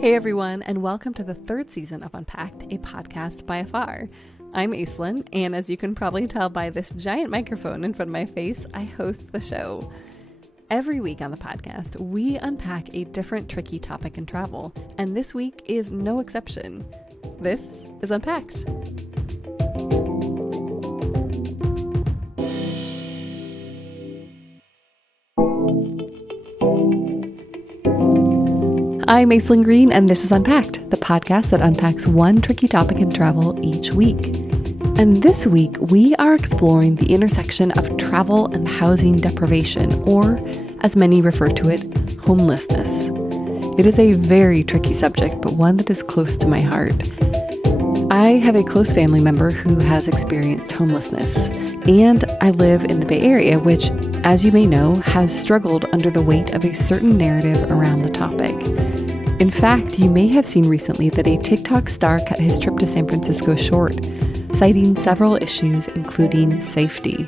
Hey everyone, and welcome to the third season of Unpacked, a podcast by Afar. I'm Aislinn, and as you can probably tell by this giant microphone in front of my face, I host the show. Every week on the podcast, we unpack a different tricky topic in travel, and this week is no exception. This is Unpacked. I'm Aislinn Green, and this is Unpacked, the podcast that unpacks one tricky topic in travel each week. And this week, we are exploring the intersection of travel and housing deprivation, or, as many refer to it, homelessness. It is a very tricky subject, but one that is close to my heart. I have a close family member who has experienced homelessness, and I live in the Bay Area, which, as you may know, has struggled under the weight of a certain narrative around the topic. In fact, you may have seen recently that a TikTok star cut his trip to San Francisco short, citing several issues, including safety.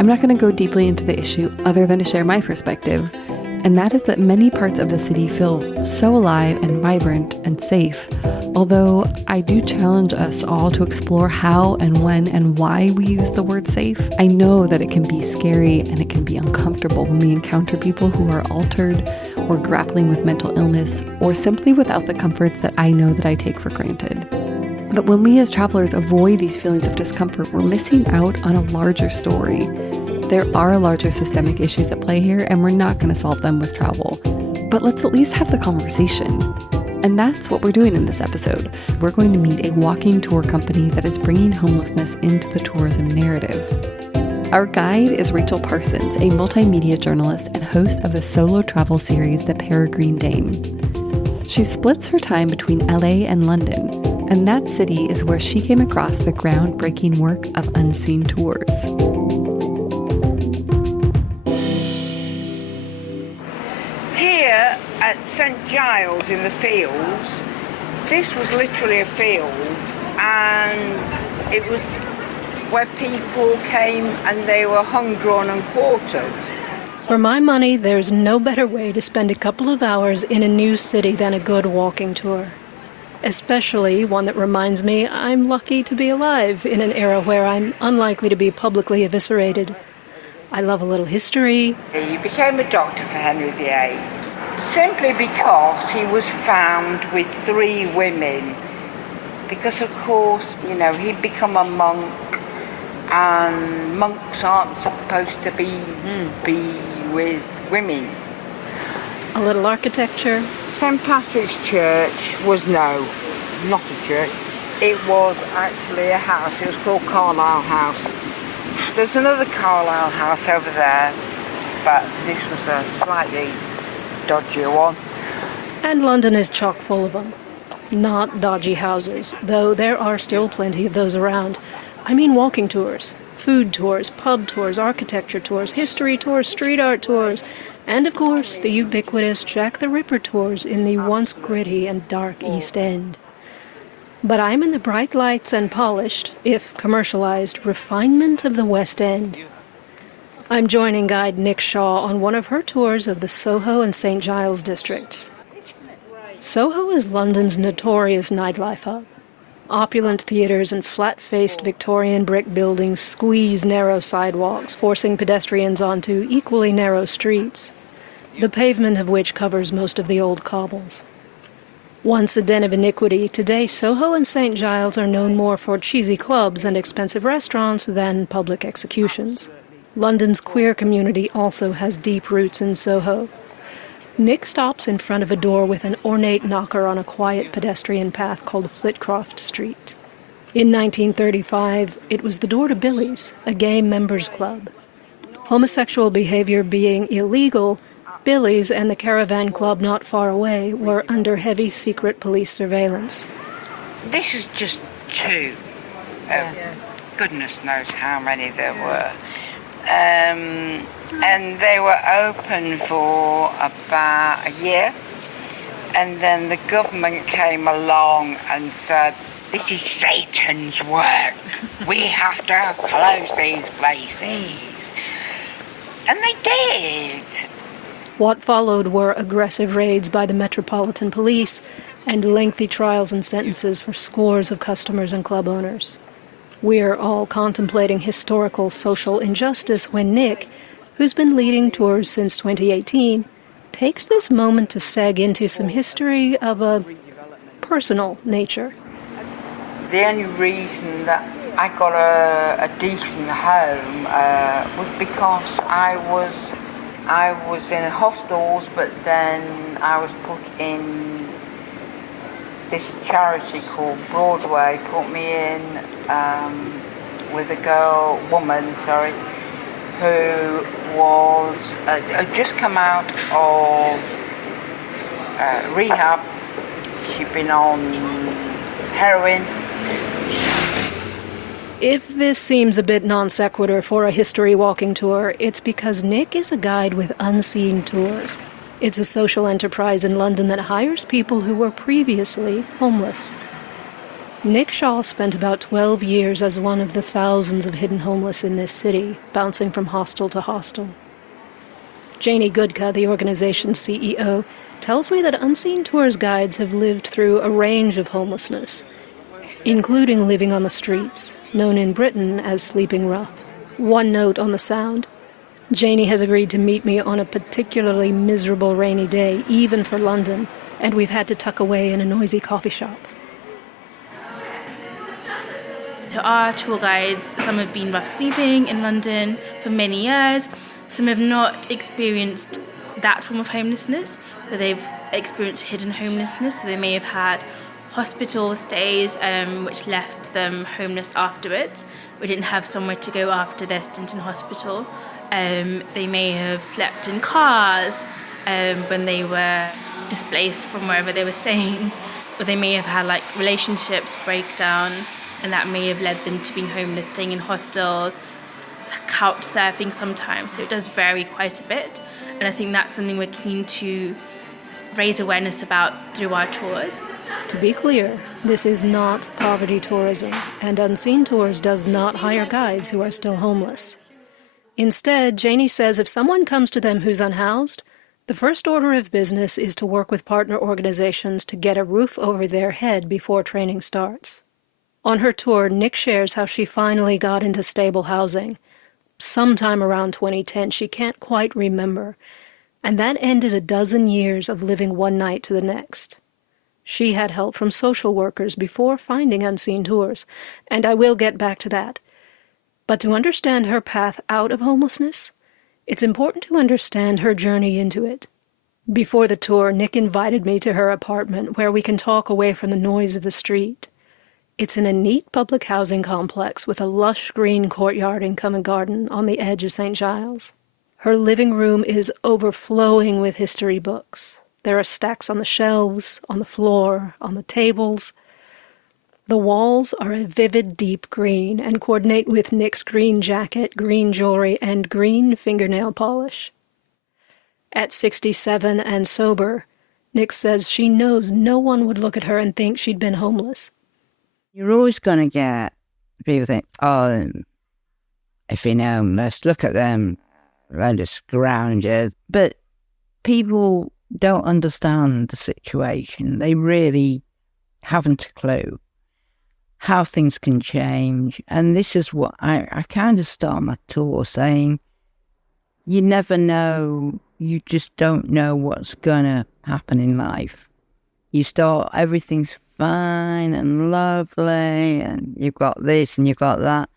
I'm not going to go deeply into the issue other than to share my perspective, and that is that many parts of the city feel so alive and vibrant and safe, although I do challenge us all to explore how and when and why we use the word safe. I know that it can be scary and it can be uncomfortable when we encounter people who are altered or grappling with mental illness or simply without the comforts that I know that I take for granted. But when we as travelers avoid these feelings of discomfort, we're missing out on a larger story. There are larger systemic issues at play here, and we're not going to solve them with travel. But let's at least have the conversation. And that's what we're doing in this episode. We're going to meet a walking tour company that is bringing homelessness into the tourism narrative. Our guide is Rachel Parsons, a multimedia journalist and host of the solo travel series The Peregrine Dame. She splits her time between LA and London, and that city is where she came across the groundbreaking work of Unseen Tours. Here at St Giles in the Fields, this was literally a field, and it was where people came and they were hung, drawn and quartered. For my money, there's no better way to spend a couple of hours in a new city than a good walking tour. Especially one that reminds me I'm lucky to be alive in an era where I'm unlikely to be publicly eviscerated. I love a little history. He became a doctor for Henry VIII simply because he was found with 3 women. Because, of course, he'd become a monk, and monks aren't supposed to be with women. A little architecture. St Patrick's Church was not a church. It was actually a house. It was called Carlisle House. There's another Carlisle House over there, but this was a slightly dodgier one. And London is chock full of them. Not dodgy houses, though there are still plenty of those around. I mean walking tours, food tours, pub tours, architecture tours, history tours, street art tours, and of course the ubiquitous Jack the Ripper tours in the once gritty and dark East End. But I'm in the bright lights and polished, if commercialized, refinement of the West End. I'm joining guide Nick Shaw on one of her tours of the Soho and St Giles districts. Soho is London's notorious nightlife hub. Opulent theatres and flat-faced Victorian brick buildings squeeze narrow sidewalks, forcing pedestrians onto equally narrow streets, the pavement of which covers most of the old cobbles. Once a den of iniquity, today Soho and St Giles are known more for cheesy clubs and expensive restaurants than public executions. London's queer community also has deep roots in Soho. Nick stops in front of a door with an ornate knocker on a quiet pedestrian path called Flitcroft Street. In 1935, it was the door to Billy's, a gay members club. Homosexual behavior being illegal, Billy's and the Caravan Club not far away were under heavy secret police surveillance. This is just 2. Goodness knows how many there were. And they were open for about a year, and then the government came along and said, this is Satan's work, we have to close these places. And they did. What followed were aggressive raids by the Metropolitan Police and lengthy trials and sentences for scores of customers and club owners. We're all contemplating historical social injustice when Nick, who's been leading tours since 2018, takes this moment to seg into some history of a personal nature. The only reason that I got a decent home was because I was in hostels, but then I was put in this charity called Broadway, put me in with a woman, who was had just come out of rehab. She'd been on heroin. If this seems a bit non sequitur for a history walking tour, it's because Nick is a guide with Unseen Tours. It's a social enterprise in London that hires people who were previously homeless. Nick Shaw spent about 12 years as one of the thousands of hidden homeless in this city, bouncing from hostel to hostel. Jayni Gudka, the organization's CEO, tells me that Unseen Tours guides have lived through a range of homelessness, including living on the streets, known in Britain as sleeping rough. One note on the sound. Jayni has agreed to meet me on a particularly miserable rainy day, even for London, and we've had to tuck away in a noisy coffee shop. To our tour guides, some have been rough sleeping in London for many years. Some have not experienced that form of homelessness, but they've experienced hidden homelessness, so they may have had hospital stays which left them homeless afterwards. We didn't have somewhere to go after their stint in hospital. They may have slept in cars when they were displaced from wherever they were staying, or they may have had relationships break down, and that may have led them to being homeless, staying in hostels, couch surfing sometimes. So it does vary quite a bit, and I think that's something we're keen to raise awareness about through our tours. To be clear, this is not poverty tourism, and Unseen Tours does not hire guides who are still homeless. Instead, Jayni says if someone comes to them who's unhoused, the first order of business is to work with partner organizations to get a roof over their head before training starts. On her tour, Nick shares how she finally got into stable housing. Sometime around 2010, she can't quite remember, and that ended a dozen years of living one night to the next. She had help from social workers before finding Unseen Tours, and I will get back to that. But to understand her path out of homelessness, it's important to understand her journey into it. Before the tour, Nick invited me to her apartment where we can talk away from the noise of the street. It's in a neat public housing complex with a lush green courtyard and common garden on the edge of St. Giles. Her living room is overflowing with history books. There are stacks on the shelves, on the floor, on the tables. The walls are a vivid deep green and coordinate with Nick's green jacket, green jewelry, and green fingernail polish. At 67 and sober, Nick says she knows no one would look at her and think she'd been homeless. You're always going to get people think, if you're homeless, look at them, they're just scroungers. But people don't understand the situation. They really haven't a clue how things can change. And this is what I kind of start my tour saying, you never know, you just don't know what's going to happen in life. You start, everything's fine and lovely, and you've got this and you've got that.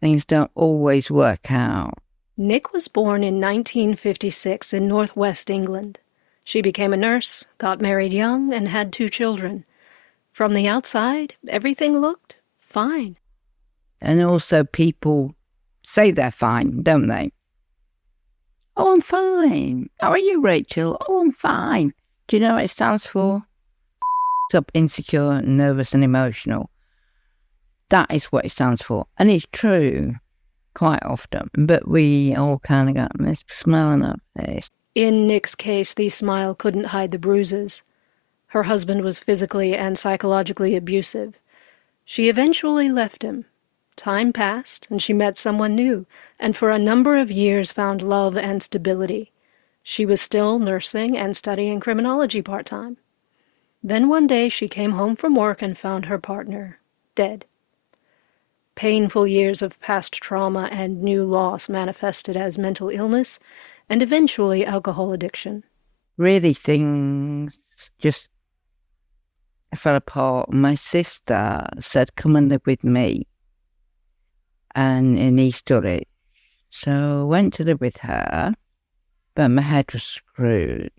Things don't always work out. Nick was born in 1956 in northwest England. She became a nurse, got married young, and had 2 children. From the outside, everything looked fine. And also people say they're fine, don't they? Oh, I'm fine. How are you, Rachel? Oh, I'm fine. Do you know what it stands for? Up, insecure, nervous and emotional. That is what it stands for. And it's true quite often. But we all kind of got this smile on our face. In Nick's case, the smile couldn't hide the bruises. Her husband was physically and psychologically abusive. She eventually left him. Time passed, and she met someone new, and for a number of years found love and stability. She was still nursing and studying criminology part-time. Then one day she came home from work and found her partner dead. Painful years of past trauma and new loss manifested as mental illness and eventually alcohol addiction. Really, things just fell apart. My sister said, come and live with me, and in East Dulwich. So I went to live with her, but my head was screwed.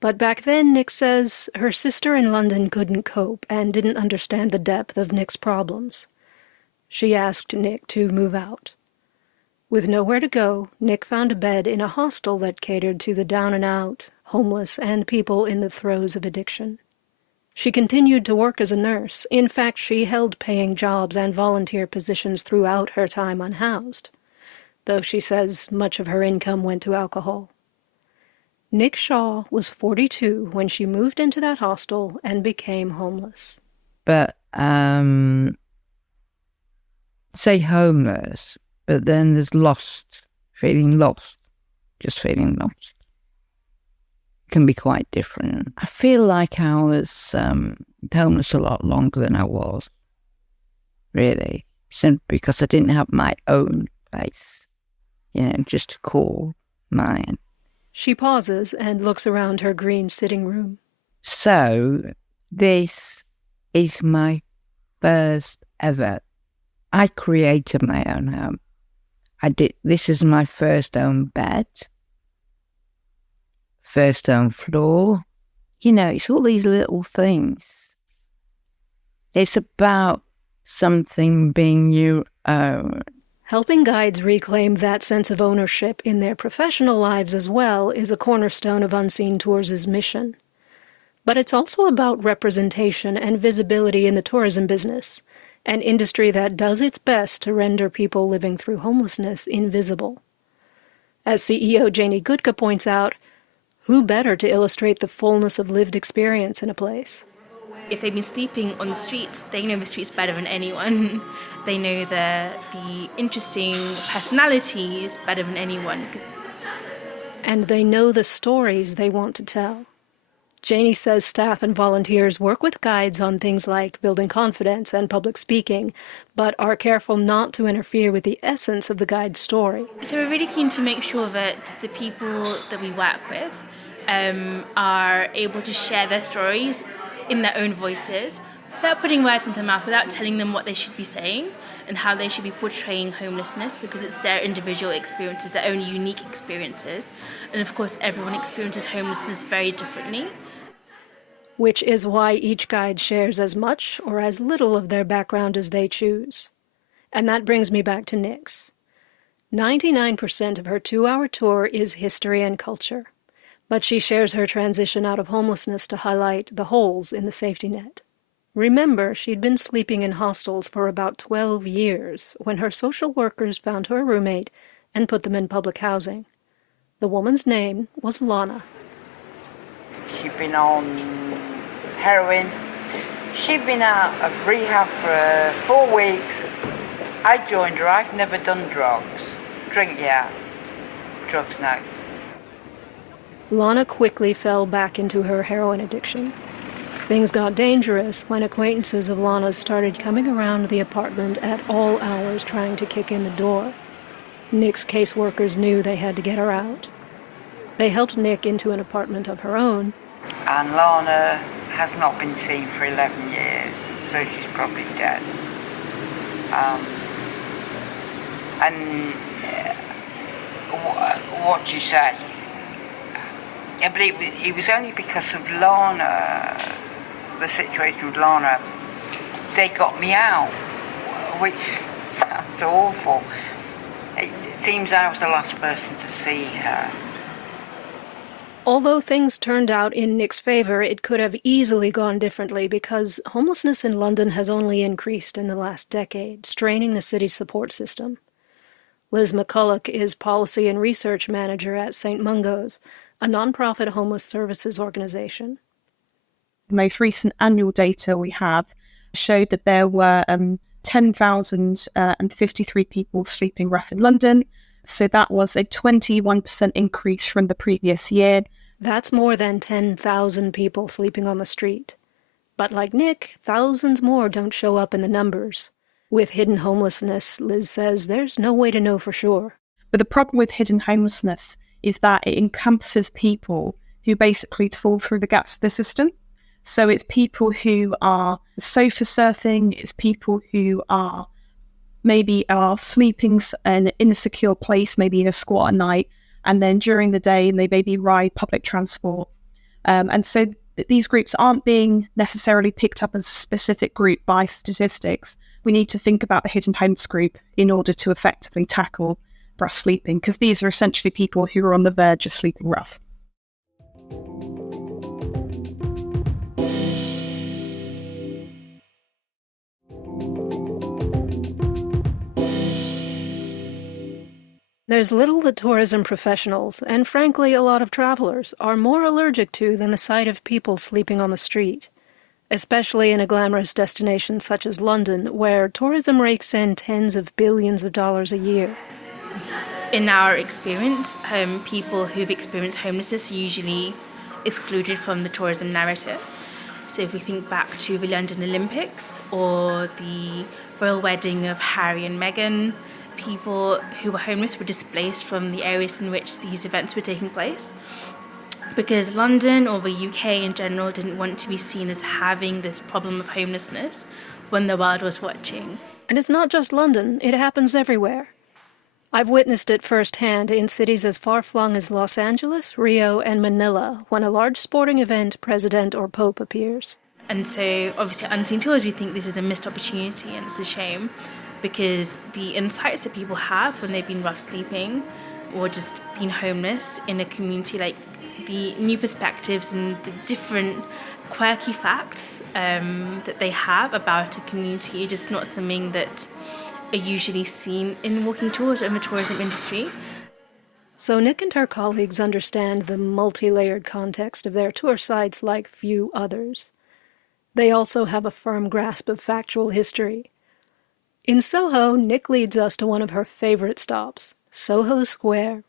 But back then, Nick says, her sister in London couldn't cope and didn't understand the depth of Nick's problems. She asked Nick to move out. With nowhere to go, Nick found a bed in a hostel that catered to the down-and-out, homeless, and people in the throes of addiction. She continued to work as a nurse. In fact, she held paying jobs and volunteer positions throughout her time unhoused, though she says much of her income went to alcohol. Nick Shaw was 42 when she moved into that hostel and became homeless. But, say homeless, but then there's lost, just feeling lost. Can be quite different. I feel like I was homeless a lot longer than I was, really, simply because I didn't have my own place, just to call mine. She pauses and looks around her green sitting room. So, this is my first ever. I created my own home. This is my first own bed, first own floor. It's all these little things. It's about something being your own. Helping guides reclaim that sense of ownership in their professional lives as well is a cornerstone of Unseen Tours' mission. But it's also about representation and visibility in the tourism business, an industry that does its best to render people living through homelessness invisible. As CEO Jayni Gudka points out, who better to illustrate the fullness of lived experience in a place? If they've been sleeping on the streets, they know the streets better than anyone. They know the interesting personalities better than anyone. And they know the stories they want to tell. Jayni says staff and volunteers work with guides on things like building confidence and public speaking, but are careful not to interfere with the essence of the guide's story. So we're really keen to make sure that the people that we work with are able to share their stories in their own voices, without putting words in their mouth, without telling them what they should be saying and how they should be portraying homelessness, because it's their individual experiences, their own unique experiences. And of course, everyone experiences homelessness very differently. Which is why each guide shares as much or as little of their background as they choose. And that brings me back to Nick's. 99% of her 2-hour tour is history and culture, but she shares her transition out of homelessness to highlight the holes in the safety net. Remember, she'd been sleeping in hostels for about 12 years when her social workers found her a roommate and put them in public housing. The woman's name was Lana. She'd been on heroin. She'd been out of rehab for 4 weeks. I joined her. I've never done drugs. Drink, yeah. Drugs, no. Lana quickly fell back into her heroin addiction. Things got dangerous when acquaintances of Lana's started coming around the apartment at all hours trying to kick in the door. Nick's caseworkers knew they had to get her out. They helped Nick into an apartment of her own. And Lana has not been seen for 11 years, so she's probably dead. What do you say? Yeah, but it was only because of Lana, the situation with Lana, they got me out, which sounds awful. It seems I was the last person to see her. Although things turned out in Nick's favor, it could have easily gone differently because homelessness in London has only increased in the last decade, straining the city's support system. Liz McCulloch is Policy and Research Manager at St. Mungo's, a nonprofit homeless services organization. The most recent annual data we have showed that there were 10,053 people sleeping rough in London. So that was a 21% increase from the previous year. That's more than 10,000 people sleeping on the street. But like Nick, thousands more don't show up in the numbers. With hidden homelessness, Liz says there's no way to know for sure. But the problem with hidden homelessness is that it encompasses people who basically fall through the gaps of the system. So it's people who are sofa surfing, it's people who are sleeping in a secure place, maybe in a squat at night, and then during the day they maybe ride public transport. And so these groups aren't being necessarily picked up as a specific group by statistics. We need to think about the hidden homeless group in order to effectively tackle rough sleeping, because these are essentially people who are on the verge of sleeping rough. There's little that tourism professionals, and frankly a lot of travelers, are more allergic to than the sight of people sleeping on the street, especially in a glamorous destination such as London, where tourism rakes in tens of billions of dollars a year. In our experience, people who've experienced homelessness are usually excluded from the tourism narrative. So if we think back to the London Olympics or the royal wedding of Harry and Meghan, people who were homeless were displaced from the areas in which these events were taking place, because London or the UK in general didn't want to be seen as having this problem of homelessness when the world was watching. And it's not just London, it happens everywhere. I've witnessed it firsthand in cities as far-flung as Los Angeles, Rio, and Manila, when a large sporting event, president, or pope appears. And so, obviously, unseen to us, we think this is a missed opportunity, and it's a shame, because the insights that people have when they've been rough sleeping or just been homeless in a community, like the new perspectives and the different quirky facts that they have about a community, are just not something that are usually seen in walking tours or in the tourism industry. So Nick and her colleagues understand the multi-layered context of their tour sites like few others. They also have a firm grasp of factual history. In Soho, Nick leads us to one of her favorite stops, Soho Square.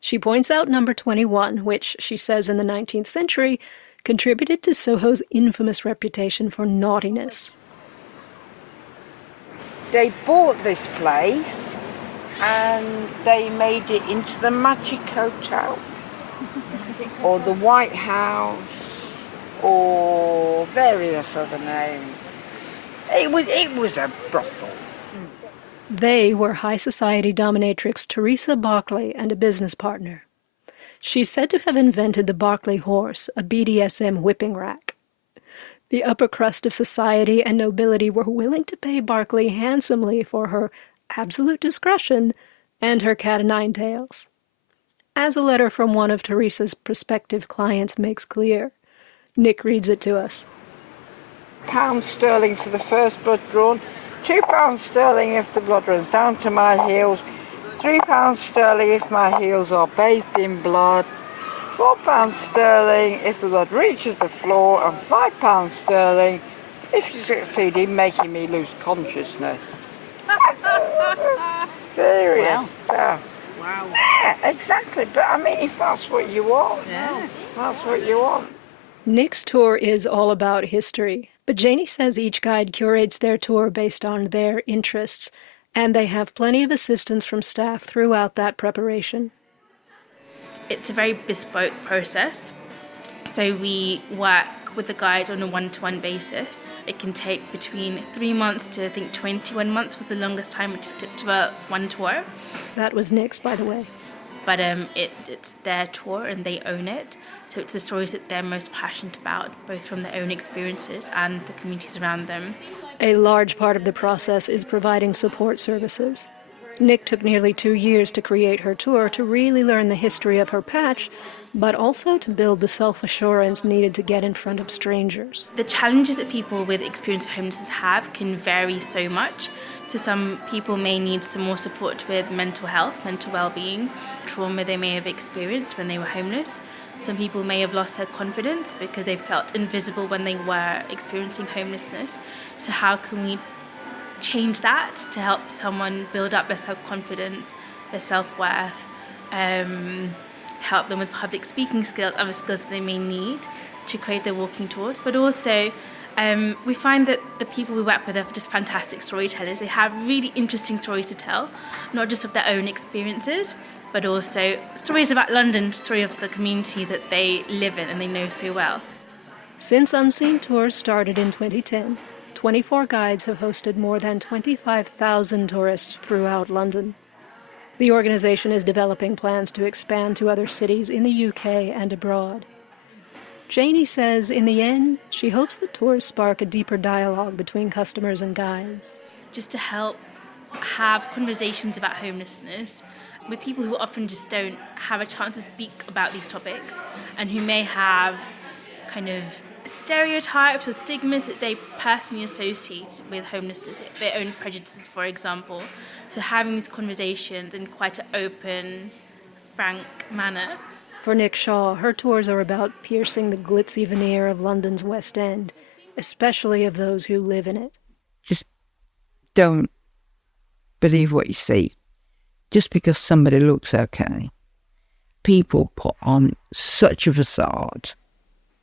She points out number 21, which, she says in the 19th century, contributed to Soho's infamous reputation for naughtiness. They bought this place and they made it into the Magic Hotel or the White House or various other names. It was a brothel. They were high society dominatrix Teresa Barclay and a business partner. She's said to have invented the Barclay horse, a BDSM whipping rack. The upper crust of society and nobility were willing to pay Barclay handsomely for her absolute discretion and her cat-o'-nine-tails. As a letter from one of Teresa's prospective clients makes clear, Nick reads it to us. £1 for the first blood drawn, £2 if the blood runs down to my heels, £3 if my heels are bathed in blood, £4 if the blood reaches the floor, and £5 if you succeed in making me lose consciousness. Serious stuff. Wow. Yeah, exactly. But I mean, if that's what you want, that's what you want. Nick's tour is all about history, but Jayni says each guide curates their tour based on their interests, and they have plenty of assistance from staff throughout that preparation. It's a very bespoke process, so we work with the guides on a one-to-one basis. It can take between 3 months to, I think, 21 months was the longest time it took to develop one tour. That was Nick's, by the way. But it's their tour and they own it. So it's the stories that they're most passionate about, both from their own experiences and the communities around them. A large part of the process is providing support services. Nick took nearly 2 years to create her tour to really learn the history of her patch, but also to build the self-assurance needed to get in front of strangers. The challenges that people with experience of homelessness have can vary so much. So some people may need some more support with mental health, mental well-being, trauma they may have experienced when they were homeless. Some people may have lost their confidence because they felt invisible when they were experiencing homelessness. So how can we change that to help someone build up their self-confidence, their self-worth, help them with public speaking skills, other skills that they may need to create their walking tours. But also, we find that the people we work with are just fantastic storytellers. They have really interesting stories to tell, not just of their own experiences, but also stories about London, story of the community that they live in and they know so well. Since Unseen Tours started in 2010, 24 guides have hosted more than 25,000 tourists throughout London. The organization is developing plans to expand to other cities in the UK and abroad. Jayni says in the end, she hopes the tours spark a deeper dialogue between customers and guides. Just to help have conversations about homelessness with people who often just don't have a chance to speak about these topics and who may have kind of stereotypes or stigmas that they personally associate with homelessness, their own prejudices, for example. So having these conversations in quite an open, frank manner. For Nick Shaw, her tours are about piercing the glitzy veneer of London's West End, especially of those who live in it. Just don't believe what you see. Just because somebody looks okay. People put on such a facade.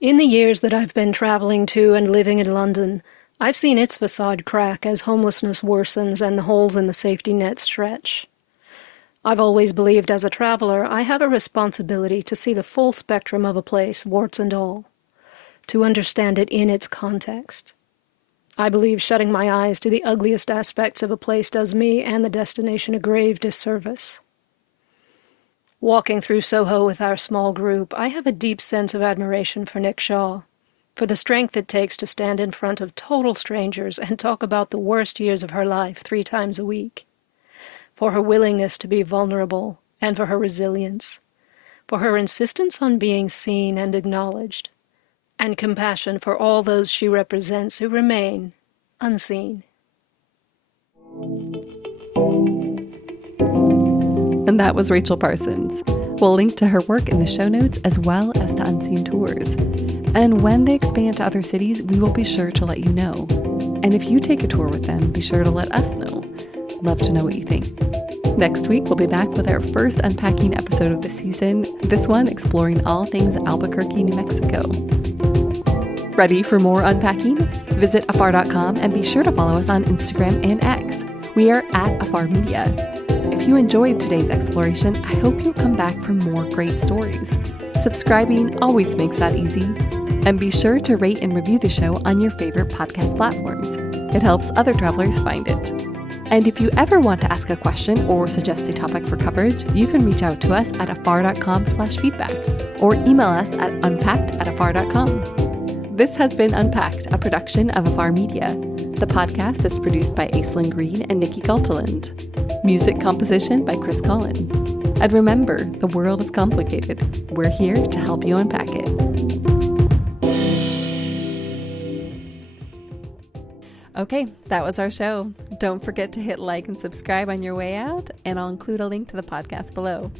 In the years that I've been traveling to and living in London, I've seen its facade crack as homelessness worsens and the holes in the safety net stretch. I've always believed as a traveler I have a responsibility to see the full spectrum of a place, warts and all, to understand it in its context. I believe shutting my eyes to the ugliest aspects of a place does me and the destination a grave disservice. Walking through Soho with our small group, I have a deep sense of admiration for Nick Shaw, for the strength it takes to stand in front of total strangers and talk about the worst years of her life 3 times a week, for her willingness to be vulnerable and for her resilience, for her insistence on being seen and acknowledged, and compassion for all those she represents who remain unseen. And that was Rachel Parsons. We'll link to her work in the show notes as well as to Unseen Tours. And when they expand to other cities, we will be sure to let you know. And if you take a tour with them, be sure to let us know. Love to know what you think. Next week, we'll be back with our first unpacking episode of the season, this one exploring all things Albuquerque, New Mexico. Ready for more unpacking? Visit afar.com and be sure to follow us on Instagram and X. We are at Afar Media. If you enjoyed today's exploration, I hope you'll come back for more great stories. Subscribing always makes that easy. And be sure to rate and review the show on your favorite podcast platforms. It helps other travelers find it. And if you ever want to ask a question or suggest a topic for coverage, you can reach out to us at afar.com/feedback or email us at unpacked@afar.com. This has been Unpacked, a production of Afar Media. The podcast is produced by Aislinn Green and Nikki Galteland. Music composition by Chris Collin. And remember, the world is complicated. We're here to help you unpack it. Okay, that was our show. Don't forget to hit like and subscribe on your way out, and I'll include a link to the podcast below.